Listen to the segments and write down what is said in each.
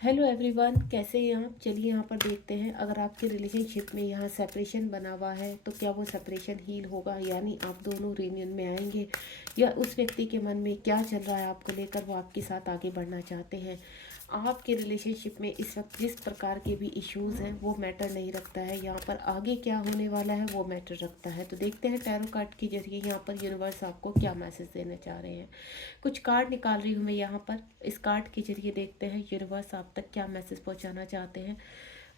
Hello everyone, कैसे हैं आप। चलिए यहाँ पर देखते हैं, अगर आपके रिलेशनशिप में यहाँ सेपरेशन बना हुआ है तो क्या वो सेपरेशन हील होगा, यानी आप दोनों रीयूनियन में आएंगे, या उस व्यक्ति के मन में क्या चल रहा है आपको लेकर, वो आपके साथ आगे बढ़ना चाहते हैं। आपके रिलेशनशिप में इस वक्त जिस प्रकार के भी इश्यूज़ हैं वो मैटर नहीं रखता है, यहाँ पर आगे क्या होने वाला है वो मैटर रखता है। तो देखते हैं टैरो कार्ड के जरिए यहाँ पर यूनिवर्स आपको क्या मैसेज देना चाह रहे हैं। कुछ कार्ड निकाल रही हूँ मैं यहाँ पर। इस कार्ड के जरिए देखते हैं यूनिवर्स आप तक क्या मैसेज पहुँचाना चाहते हैं।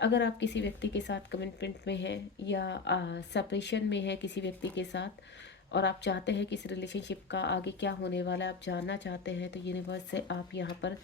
अगर आप किसी व्यक्ति के साथ कमिटमेंट में हैं या सेपरेशन में है किसी व्यक्ति के साथ, और आप चाहते हैं कि इस रिलेशनशिप का आगे क्या होने वाला है, आप जानना चाहते हैं, तो यूनिवर्स से आप यहाँ पर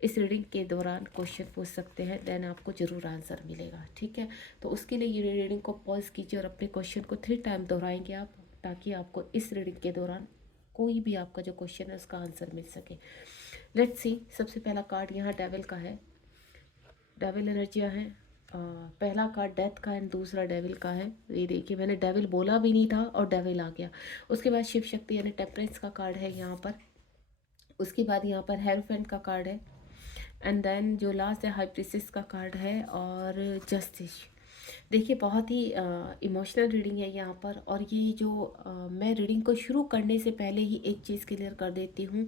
इस रीडिंग के दौरान क्वेश्चन पूछ सकते हैं, देन आपको ज़रूर आंसर मिलेगा। ठीक है, तो उसके लिए ये रीडिंग को पॉज कीजिए और अपने क्वेश्चन को 3 टाइम दोहराएंगे आप, ताकि आपको इस रीडिंग के दौरान कोई भी आपका जो क्वेश्चन है उसका आंसर मिल सके। Let's see. सबसे पहला कार्ड यहाँ डेविल का है। डेविल एनर्जियाँ हैं। पहला कार्ड डेथ का एंड दूसरा डेविल का है। ये देखिए, मैंने डेविल बोला भी नहीं था और डेविल आ गया। उसके बाद शिव शक्ति यानी टेम्परेंस का कार्ड है यहाँ पर। उसके बाद यहाँ पर हेरोफेंट का कार्ड है, एंड देन जो लास्ट है हाई प्रीसेस का कार्ड है, और जस्टिस। देखिए, बहुत ही इमोशनल रीडिंग है यहाँ पर। और ये जो मैं रीडिंग को शुरू करने से पहले ही एक चीज़ क्लियर कर देती हूँ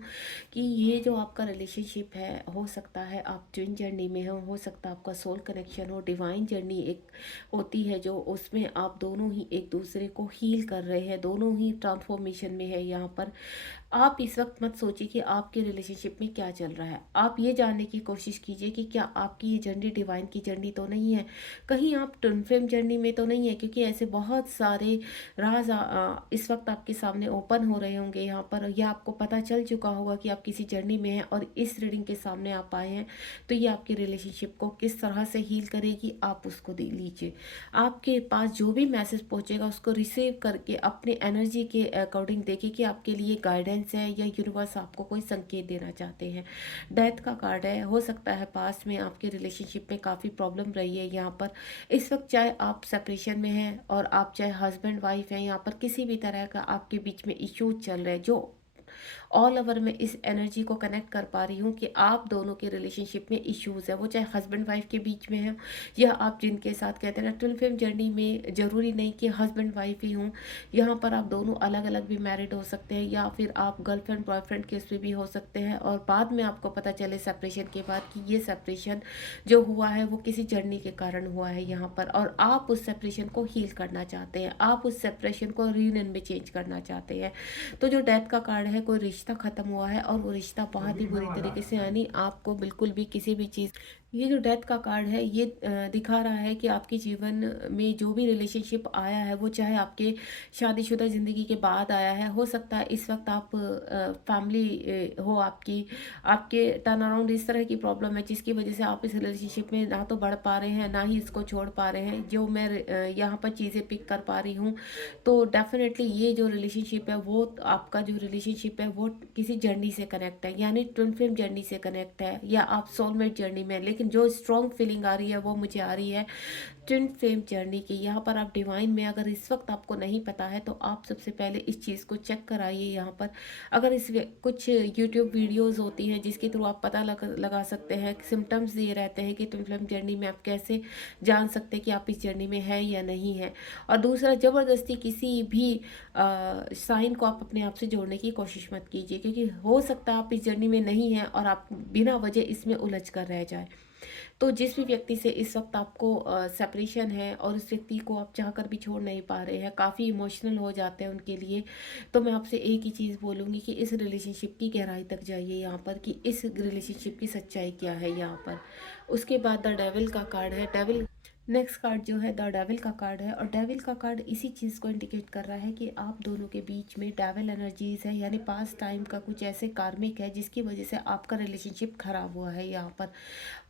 कि ये जो आपका रिलेशनशिप है, हो सकता है आप ट्विन जर्नी में हो सकता है आपका सोल कनेक्शन हो, डिवाइन जर्नी एक होती है जो उसमें आप दोनों ही एक दूसरे को हील कर रहे हैं, दोनों ही ट्रांसफॉर्मेशन में है यहाँ पर। आप इस वक्त मत सोचिए कि आपके रिलेशनशिप में क्या चल रहा है, आप ये जानने की कोशिश कीजिए कि क्या आपकी ये जर्नी डिवाइन की जर्नी तो नहीं है, कहीं आप ट्विन फ्लेम जर्नी में तो नहीं है। क्योंकि ऐसे बहुत सारे राज इस वक्त आपके सामने ओपन हो रहे होंगे यहाँ पर, या आपको पता चल चुका होगा कि आप किसी जर्नी में हैं और इस रीडिंग के सामने आप आए हैं। तो ये आपके रिलेशनशिप को किस तरह से हील करेगी, आप उसको दे लीजिए। आपके पास जो भी मैसेज पहुंचेगा उसको रिसीव करके अपने एनर्जी के अकॉर्डिंग देखिए कि आपके लिए गाइडेंस है या यूनिवर्स आपको कोई संकेत देना चाहते हैं। डेथ का कार्ड है। हो सकता है पास्ट में आपके रिलेशनशिप में काफ़ी प्रॉब्लम रही है यहाँ पर। इस वक्त चाहे आप सेपरेशन में हैं और आप चाहे हस्बैंड वाइफ हैं, यहाँ पर किसी भी तरह का आपके बीच में इश्यूज चल रहे हैं, जो ऑल ओवर मैं इस एनर्जी को कनेक्ट कर पा रही हूँ कि आप दोनों के रिलेशनशिप में इश्यूज है, वो चाहे हस्बैंड वाइफ के बीच में है, या आप जिनके साथ कहते हैं ना ट्विन फ्लेम जर्नी में, ज़रूरी नहीं कि हस्बैंड वाइफ ही हों। यहाँ पर आप दोनों अलग अलग भी मैरिड हो सकते हैं, या फिर आप गर्लफ्रेंड बॉयफ्रेंड के उसमें भी हो सकते हैं, और बाद में आपको पता चले सेपरेशन के बाद कि ये सेपरेशन जो हुआ है वो किसी जर्नी के कारण हुआ है यहाँ पर, और आप उस सेपरेशन को हील करना चाहते हैं, आप उस सेपरेशन को रीयूनियन में चेंज करना चाहते हैं। तो जो डेथ का कार्ड है, कोई रिश्ता ख़त्म हुआ है और वो रिश्ता बहुत ही बुरी तरीके से, यानी आपको बिल्कुल भी किसी भी चीज़। ये जो डेथ का कार्ड है ये दिखा रहा है कि आपके जीवन में जो भी रिलेशनशिप आया है वो चाहे आपके शादीशुदा ज़िंदगी के बाद आया है, हो सकता है इस वक्त आप फैमिली हो आपकी, आपके टर्न अराउंड इस तरह की प्रॉब्लम है जिसकी वजह से आप इस रिलेशनशिप में ना तो बढ़ पा रहे हैं ना ही इसको छोड़ पा रहे हैं। जो मैं यहाँ पर चीज़ें पिक कर पा रही हूँ, तो डेफिनेटली ये जो रिलेशनशिप है वो, आपका जो रिलेशनशिप है वो किसी जर्नी से कनेक्ट है, यानी ट्विन फ्लेम जर्नी से कनेक्ट है, या आप सोलमेट जर्नी में। लेकिन जो स्ट्रॉन्ग फीलिंग आ रही है वो मुझे आ रही है ट्विन फ्लेम जर्नी की। यहाँ पर आप डिवाइन में, अगर इस वक्त आपको नहीं पता है तो आप सबसे पहले इस चीज़ को चेक कराइए यहाँ पर। अगर कुछ यूट्यूब वीडियोस होती हैं जिसके थ्रू आप पता लगा सकते हैं, सिम्टम्स दिए रहते हैं कि ट्विन फ्लेम जर्नी में आप कैसे जान सकते हैं कि आप इस जर्नी में है या नहीं है। और दूसरा, ज़बरदस्ती किसी भी साइन को आप अपने आप से जोड़ने की कोशिश मत कीजिए, क्योंकि हो सकता है आप इस जर्नी में नहीं हैं और आप बिना वजह इसमें उलझ कर रह जाए। तो जिस भी व्यक्ति से इस वक्त आपको सेपरेशन है और उस व्यक्ति को आप चाहकर भी छोड़ नहीं पा रहे हैं, काफ़ी इमोशनल हो जाते हैं उनके लिए, तो मैं आपसे एक ही चीज़ बोलूँगी कि इस रिलेशनशिप की गहराई तक जाइए यहाँ पर, कि इस रिलेशनशिप की सच्चाई क्या है यहाँ पर। उसके बाद द डेविल का कार्ड है। डेविल नेक्स्ट कार्ड जो है द डेविल का कार्ड है, और डेविल का कार्ड इसी चीज़ को इंडिकेट कर रहा है कि आप दोनों के बीच में डेविल एनर्जीज है, यानी पास्ट टाइम का कुछ ऐसे कार्मिक है जिसकी वजह से आपका रिलेशनशिप खराब हुआ है यहाँ पर।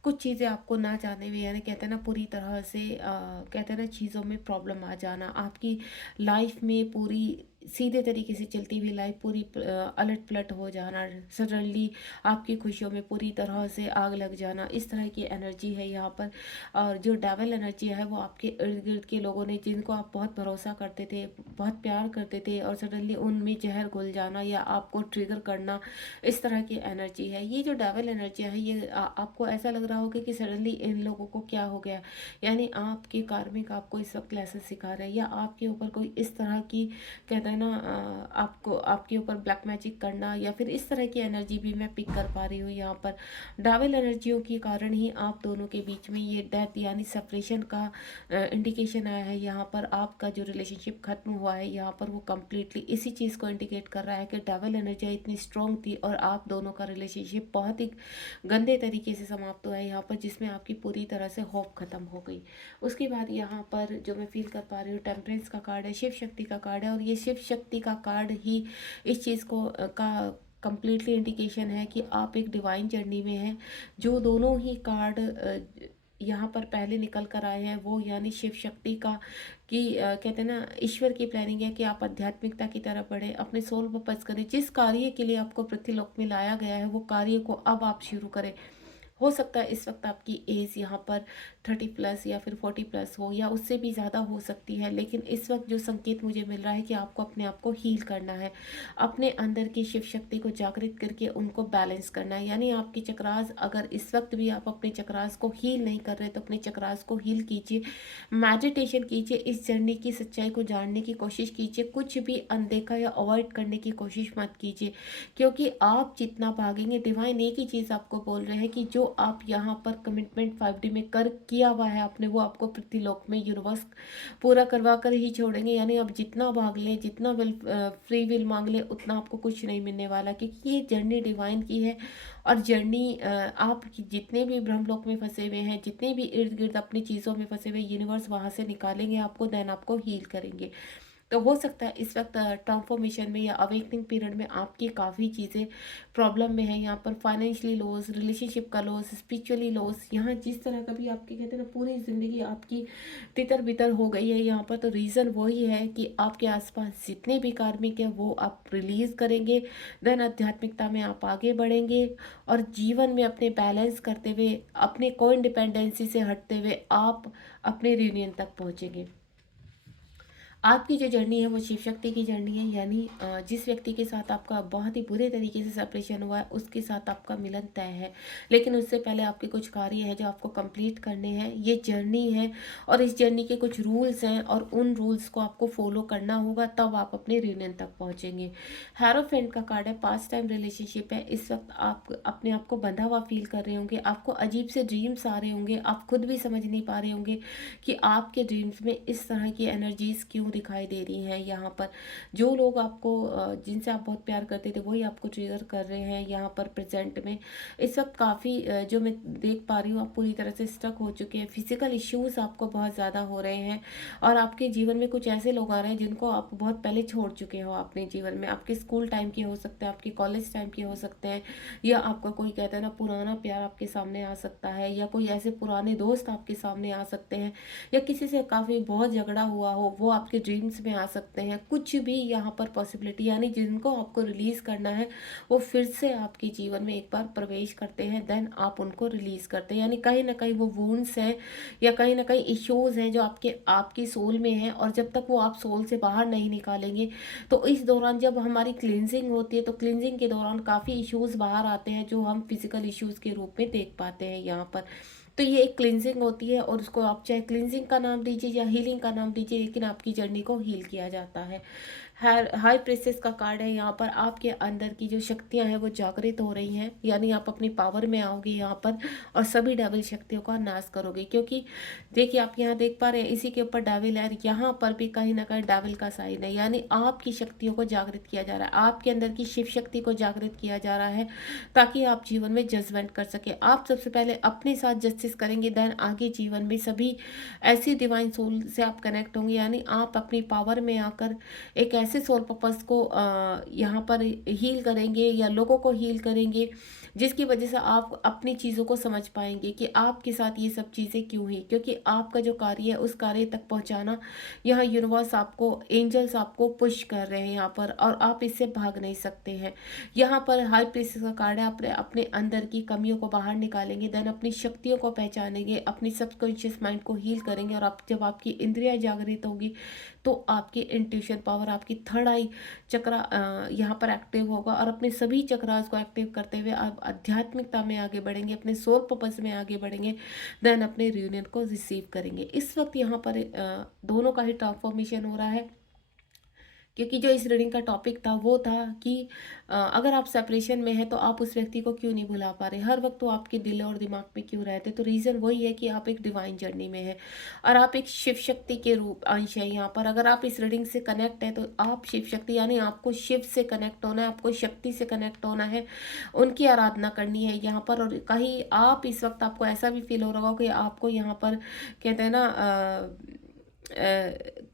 कुछ चीज़ें आपको ना जाने में, यानी कहते हैं ना पूरी तरह से कहते हैं ना चीज़ों में प्रॉब्लम आ जाना, आपकी लाइफ में पूरी सीधे तरीके से चलती हुई लाइफ पूरी अलट पलट हो जाना, सडनली आपकी खुशियों में पूरी तरह से आग लग जाना, इस तरह की एनर्जी है यहाँ पर। और जो डेवल एनर्जी है वो आपके इर्द गिर्द के लोगों ने, जिनको आप बहुत भरोसा करते थे, बहुत प्यार करते थे, और सडनली उनमें जहर घुल जाना या आपको ट्रिगर करना, इस तरह की एनर्जी है। ये जो डेवल एनर्जी है ये आपको ऐसा लग रहा होगा कि सडनली इन लोगों को क्या हो गया, यानी आपके कार्मिक आपको इस वक्त लेसन सिखा रहे हैं, या आपके ऊपर कोई इस तरह की, कहते हैं ना, आपको आपके ऊपर ब्लैक मैजिक करना, या फिर इस तरह की एनर्जी भी मैं पिक कर पा रही हूँ यहाँ पर। डाबल एनर्जियों के कारण ही आप दोनों के बीच में ये डेथ यानी सेपरेशन का इंडिकेशन आया है। यहाँ पर आपका जो रिलेशनशिप खत्म हुआ है यहाँ पर वो कम्प्लीटली इसी चीज़ को इंडिकेट कर रहा है कि डाबल एनर्जी इतनी स्ट्रॉन्ग थी और आप दोनों का रिलेशनशिप बहुत ही गंदे तरीके से समाप्त हुआ है यहाँ पर, जिसमें आपकी पूरी तरह से होप खत्म हो गई। उसके बाद यहाँ पर जो मैं फील कर पा रही हूँ, टेम्परेंस का कार्ड है, शिव शक्ति का कार्ड है, और ये शिव शक्ति का कार्ड ही इस चीज़ को का कम्प्लीटली इंडिकेशन है कि आप एक डिवाइन जर्नी में हैं। जो दोनों ही कार्ड यहाँ पर पहले निकल कर आए हैं वो यानी शिव शक्ति का, कि कहते हैं ना, ईश्वर की प्लानिंग है कि आप आध्यात्मिकता की तरफ बढ़े, अपने सोल पर्पस करें, जिस कार्य के लिए आपको पृथ्वीलोक में लाया गया है वो कार्य को अब आप शुरू करें। हो सकता है इस वक्त आपकी एज यहाँ पर 30+ या फिर 40+ हो, या उससे भी ज़्यादा हो सकती है, लेकिन इस वक्त जो संकेत मुझे मिल रहा है कि आपको अपने आप को हील करना है, अपने अंदर की शिव शक्ति को जागृत करके उनको बैलेंस करना है। यानी आपकी चक्रास, अगर इस वक्त भी आप अपने चक्रास को हील नहीं कर रहे तो अपने चक्रास को हील कीजिए, मेडिटेशन कीजिए, इस जर्नी की सच्चाई को जानने की कोशिश कीजिए, कुछ भी अनदेखा या अवॉइड करने की कोशिश मत कीजिए, क्योंकि आप जितना भागेंगे, डिवाइन एक ही चीज़ आपको बोल रहे हैं कि जो आप यहाँ पर कमिटमेंट 5D में कर किया हुआ है आपने, वो आपको पृथ्वीलोक में यूनिवर्स पूरा करवा कर ही छोड़ेंगे। यानी आप जितना भाग लें, जितना फ्री विल मांग ले, उतना आपको कुछ नहीं मिलने वाला, क्योंकि ये जर्नी डिवाइन की है। और जर्नी आप जितने भी ब्रह्मलोक में फंसे हुए हैं, जितने भी इर्द गिर्द अपनी चीज़ों में फंसे हुए, यूनिवर्स वहाँ से निकालेंगे आपको, देन आपको हील करेंगे। तो हो सकता है इस वक्त ट्रांसफॉर्मेशन में या अवेकनिंग पीरियड में आपकी काफ़ी चीज़ें प्रॉब्लम में है। यहाँ पर फाइनेंशियली लॉस, रिलेशनशिप का लॉस, स्पिरिचुअली लॉस, यहाँ जिस तरह का भी आपकी, कहते हैं ना, पूरी ज़िंदगी आपकी तितर बितर हो गई है यहाँ पर, तो रीज़न वही है कि आपके आसपास जितने भी कार्मिक है वो आप रिलीज़ करेंगे, देन आध्यात्मिकता में आप आगे बढ़ेंगे, और जीवन में अपने बैलेंस करते हुए, अपने को इंडिपेंडेंसी से हटते हुए आप अपने रियूनियन तक पहुँचेंगे। आपकी जो जर्नी है वो शिव शक्ति की जर्नी है, यानी जिस व्यक्ति के साथ आपका बहुत ही बुरे तरीके से सेपरेशन हुआ है उसके साथ आपका मिलन तय है, लेकिन उससे पहले आपके कुछ कार्य हैं जो आपको कंप्लीट करने हैं। ये जर्नी है और इस जर्नी के कुछ रूल्स हैं और उन रूल्स को आपको फॉलो करना होगा, तब आप अपने रियूनियन तक पहुँचेंगे। हेरोफेंट का कार्ड है, पास्ट टाइम रिलेशनशिप है। इस वक्त आप अपने आप को बंधा हुआ फील कर रहे होंगे, आपको अजीब से ड्रीम्स आ रहे होंगे, आप खुद भी समझ नहीं पा रहे होंगे कि आपके ड्रीम्स में इस तरह की एनर्जीज क्यों दिखाई दे रही हैं। यहाँ पर जो लोग आपको, जिनसे आप बहुत प्यार करते थे, वही आपको ट्रिगर कर रहे हैं यहाँ पर प्रेजेंट में। इस वक्त काफ़ी जो मैं देख पा रही हूँ, आप पूरी तरह से स्टक हो चुके हैं, फिजिकल इश्यूज आपको बहुत ज़्यादा हो रहे हैं, और आपके जीवन में कुछ ऐसे लोग आ रहे हैं जिनको आप बहुत पहले छोड़ चुके हो अपने जीवन में। आपके स्कूल टाइम के हो सकते हैं, आपके कॉलेज टाइम के हो सकते हैं, या आपका कोई, कहता है ना, पुराना प्यार आपके सामने आ सकता है, या कोई ऐसे पुराने दोस्त आपके सामने आ सकते हैं, या किसी से काफ़ी बहुत झगड़ा हुआ हो वो आपके ड्रीम्स में आ सकते हैं। कुछ भी यहाँ पर पॉसिबिलिटी, यानी जिनको आपको रिलीज़ करना है वो फिर से आपके जीवन में एक बार प्रवेश करते हैं, देन आप उनको रिलीज़ करते हैं। यानी कहीं ना कहीं वो वूंड्स हैं या कहीं ना कहीं इश्यूज हैं जो आपकी सोल में हैं, और जब तक वो आप सोल से बाहर नहीं निकालेंगे, तो इस दौरान जब हमारी क्लिनजिंग होती है तो क्लिनजिंग के दौरान काफ़ी इश्यूज बाहर आते हैं जो हम फिजिकल इश्यूज के रूप में देख पाते हैं यहाँ पर। तो ये एक क्लिनजिंग होती है, और उसको आप चाहे क्लिनजिंग का नाम दीजिए या हीलिंग का नाम दीजिए, लेकिन आपकी जर्नी को हील किया जाता है। हाई प्रेसेस का कार्ड है, यहाँ पर आपके अंदर की जो शक्तियाँ हैं वो जागृत हो रही हैं, यानी आप अपनी पावर में आओगे यहाँ पर और सभी डेविल शक्तियों का नाश करोगे। क्योंकि देखिए, आप यहाँ देख पा रहे हैं इसी के ऊपर डेविल है, यहाँ पर भी कहीं ना कहीं डेविल का साइन है, यानी आपकी शक्तियों को जागृत किया जा रहा है, आपके अंदर की शिव शक्ति को जागृत किया जा रहा है, ताकि आप जीवन में जजमेंट कर सके। आप सबसे पहले अपने साथ जस्टिस करेंगे, देन आगे जीवन में सभी ऐसी डिवाइन सोल से आप कनेक्ट होंगे, यानी आप अपनी पावर में आकर एक ऐसे सोल पर्पस को यहाँ पर हील करेंगे या लोगों को हील करेंगे, जिसकी वजह से आप अपनी चीज़ों को समझ पाएंगे कि आपके साथ ये सब चीज़ें क्यों हुई, क्योंकि आपका जो कार्य है उस कार्य तक पहुँचाना यहाँ यूनिवर्स आपको, एंजल्स आपको पुश कर रहे हैं यहाँ पर, और आप इससे भाग नहीं सकते हैं। यहाँ पर हाई प्रीस्टेस का कार्ड है, अपने अपने अंदर की कमियों को बाहर निकालेंगे, देन अपनी शक्तियों को पहचानेंगे, अपनी सबकॉन्शियस माइंड को हील करेंगे, और आप जब आपकी इंद्रियां जागृत होगी तो आपकी इंट्यूशन पावर, आपकी थर्ड आई चक्रा यहाँ पर एक्टिव होगा, और अपने सभी चक्रास को एक्टिव करते हुए आप आध्यात्मिकता में आगे बढ़ेंगे, अपने सोल पर्पस में आगे बढ़ेंगे, देन अपने रियूनियन को रिसीव करेंगे। इस वक्त यहाँ पर दोनों का ही ट्रांसफॉर्मेशन हो रहा है, क्योंकि जो इस रीडिंग का टॉपिक था वो था कि अगर आप सेपरेशन में हैं तो आप उस व्यक्ति को क्यों नहीं भुला पा रहे, हर वक्त तो आपके दिल और दिमाग में क्यों रहते। तो रीज़न वही है कि आप एक डिवाइन जर्नी में हैं और आप एक शिव शक्ति के रूप अंश है यहाँ पर। अगर आप इस रीडिंग से कनेक्ट है तो आप शिव शक्ति, यानी आपको शिव से कनेक्ट होना है, आपको शक्ति से कनेक्ट होना है, उनकी आराधना करनी है यहाँ पर। और कहीं आप इस वक्त आपको ऐसा भी फील हो रहा होगा कि आपको यहाँ पर कहते हैं ना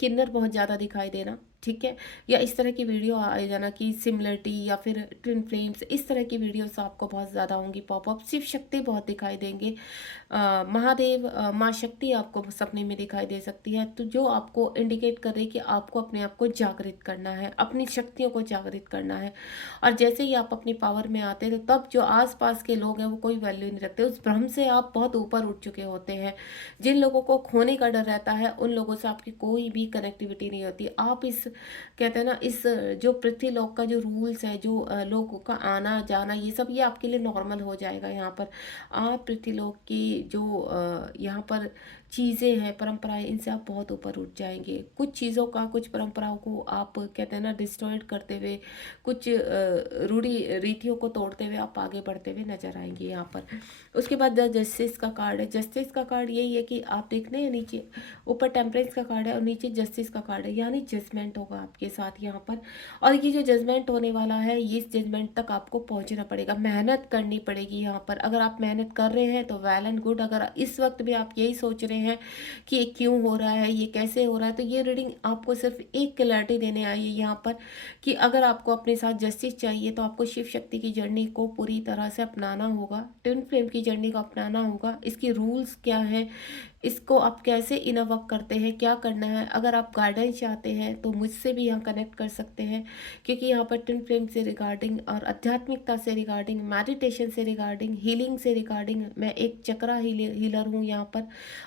किन्नर बहुत ज़्यादा दिखाई देना, ठीक है, या इस तरह की वीडियो आ जाना कि सिमिलरिटी या फिर ट्विन फ्लेम्स, इस तरह की वीडियोस आपको बहुत ज़्यादा होंगी पॉपअप। शिव शक्ति बहुत दिखाई देंगे, महादेव माँ शक्ति आपको सपने में दिखाई दे सकती है, तो जो आपको इंडिकेट कर रही है कि आपको अपने आप को जागृत करना है, अपनी शक्तियों को जागृत करना है। और जैसे ही आप अपनी पावर में आते हैं तो तब जो आसपास के लोग हैं वो कोई वैल्यू नहीं रखते, उस भ्रम से आप बहुत ऊपर उठ चुके होते हैं। जिन लोगों को खोने का डर रहता है उन लोगों से आपकी कोई भी कनेक्टिविटी नहीं होती। आप इस कहते हैं ना, इस जो पृथ्वी लोक का जो रूल्स है, जो लोगों का आना जाना, ये सब ये आपके लिए नॉर्मल हो जाएगा यहाँ पर। आप पृथ्वी लोक की जो यहाँ पर चीज़ें हैं, परंपराएं, इनसे आप बहुत ऊपर उठ जाएंगे। कुछ चीज़ों का, कुछ परंपराओं को आप कहते हैं ना डिस्ट्रॉयड करते हुए, कुछ रूढ़ी रीतियों को तोड़ते हुए आप आगे बढ़ते हुए नजर आएंगे यहाँ पर। उसके बाद जस्टिस का कार्ड है। जस्टिस का कार्ड यही है कि आप देखने हैं नीचे, ऊपर टेम्परेंस का कार्ड है और नीचे जस्टिस का कार्ड है, यानी जजमेंट होगा आपके साथ यहाँ पर। और ये जो जजमेंट होने वाला है, ये इस जजमेंट तक आपको पहुँचना पड़ेगा, मेहनत करनी पड़ेगी यहाँ पर। अगर आप मेहनत कर रहे हैं तो वेल एंड गुड। अगर इस वक्त भी आप यही सोच रहे हैं कि ये क्यों हो रहा है, ये कैसे हो रहा है, तो ये रीडिंग आपको सिर्फ एक क्लैरिटी देने आई है यहाँ पर कि अगर आपको अपने साथ जस्टिस चाहिए तो आपको शिव शक्ति की जर्नी को पूरी तरह से अपनाना होगा, ट्विन फ्लेम की जर्नी को अपनाना होगा। इसकी रूल्स क्या है, इसको आप कैसे इनवर्क करते हैं, क्या करना है। अगर आप गाइडेंस चाहते हैं तो मुझसे भी यहाँ कनेक्ट कर सकते हैं, क्योंकि यहाँ पर ट्विन फ्लेम से रिगार्डिंग और आध्यात्मिकता से रिगार्डिंग, मेडिटेशन से रिगार्डिंग, हीलिंग से रिगार्डिंग, मैं एक चक्रा हीलर हूँ यहाँ पर।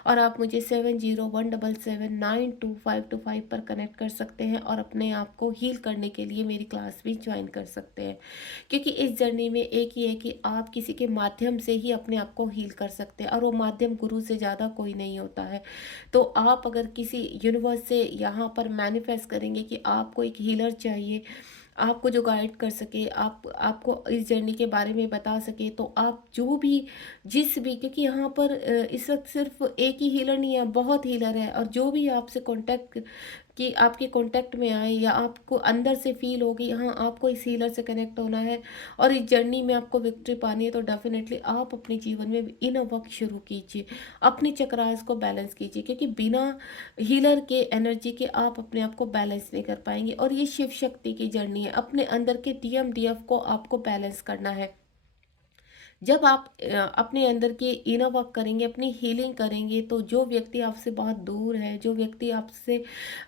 और आप मुझे 7017792525 पर कनेक्ट कर सकते हैं और अपने आप को हील करने के लिए मेरी क्लास भी ज्वाइन कर सकते हैं, क्योंकि इस जर्नी में एक ही है कि आप किसी के माध्यम से ही अपने आप को हील कर सकते हैं, और वो माध्यम गुरु से ज़्यादा कोई नहीं होता है। तो आप अगर किसी यूनिवर्स से यहाँ पर मैनिफेस्ट करेंगे कि आपको एक हीलर चाहिए, आपको जो गाइड कर सके, आपको इस जर्नी के बारे में बता सके, तो आप जो भी जिस भी, क्योंकि यहाँ पर इस वक्त सिर्फ एक ही हीलर नहीं है, बहुत हीलर है, और जो भी आपसे कांटेक्ट कि आपके कांटेक्ट में आए या आपको अंदर से फील होगी हाँ आपको इस हीलर से कनेक्ट होना है और इस जर्नी में आपको विक्ट्री पानी है, तो डेफिनेटली आप अपने जीवन में इन वर्क शुरू कीजिए, अपने चक्रास को बैलेंस कीजिए, क्योंकि बिना हीलर के एनर्जी के आप अपने आप को बैलेंस नहीं कर पाएंगे। और ये शिव शक्ति की जर्नी है, अपने अंदर के DMDF को आपको बैलेंस करना है। जब आप अपने अंदर के इनर वर्क करेंगे, अपनी हीलिंग करेंगे, तो जो व्यक्ति आपसे बहुत दूर है, जो व्यक्ति आपसे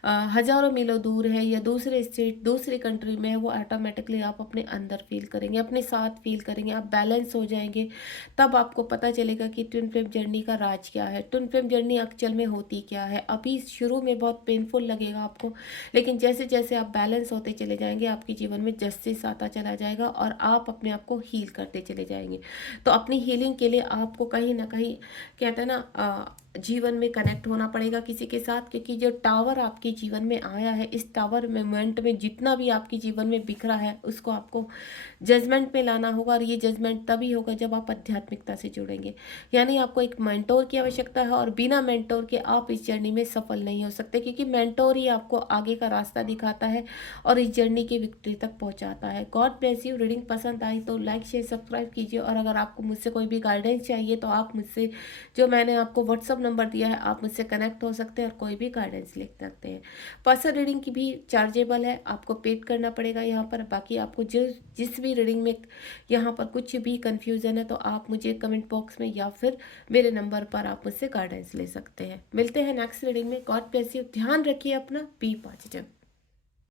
हजारों मीलों दूर है या दूसरे स्टेट, दूसरी कंट्री में है, वो ऑटोमेटिकली आप अपने अंदर फील करेंगे, अपने साथ फील करेंगे, आप बैलेंस हो जाएंगे। तब आपको पता चलेगा कि ट्विन फ्लेम जर्नी का राज क्या है, ट्विन फ्लेम जर्नी एक्चुअल में होती क्या है। अभी शुरू में बहुत पेनफुल लगेगा आपको, लेकिन जैसे जैसे आप बैलेंस होते चले जाएंगे, आपके जीवन में जस्टिस आता चला जाएगा और आप अपने आप को हील करते चले जाएंगे। तो अपनी हीलिंग के लिए आपको कहीं ना कहीं कहते हैं ना जीवन में कनेक्ट होना पड़ेगा किसी के साथ, क्योंकि जो टावर आपके जीवन में आया है, इस टावर मोमेंट में जितना भी आपके जीवन में बिखरा है उसको आपको जजमेंट में लाना होगा। और ये जजमेंट तभी होगा जब आप आध्यात्मिकता से जुड़ेंगे, यानी आपको एक मेंटोर की आवश्यकता है, और बिना मेंटोर के आप इस जर्नी में सफल नहीं हो सकते, क्योंकि मेंटोर ही आपको आगे का रास्ता दिखाता है और इस जर्नी की विक्ट्री तक पहुंचाता है। God bless you. रीडिंग पसंद आई तो लाइक शेयर सब्सक्राइब कीजिए, और अगर आपको मुझसे कोई भी गाइडेंस चाहिए तो आप मुझसे, जो मैंने आपको व्हाट्सअप नंबर दिया है, आप मुझसे कनेक्ट हो सकते हैं और कोई भी गाइडेंस ले सकते हैं। पर्सनल रीडिंग की भी चार्जेबल है, आपको पेड करना पड़ेगा यहाँ पर। बाकी आपको जिस भी रीडिंग में यहाँ पर कुछ भी कन्फ्यूज़न है तो आप मुझे कमेंट बॉक्स में या फिर मेरे नंबर पर आप मुझसे गाइडेंस ले सकते हैं। मिलते हैं नेक्स्ट रीडिंग में। God bless you. ध्यान रखिए अपना, बी पॉजिटिव।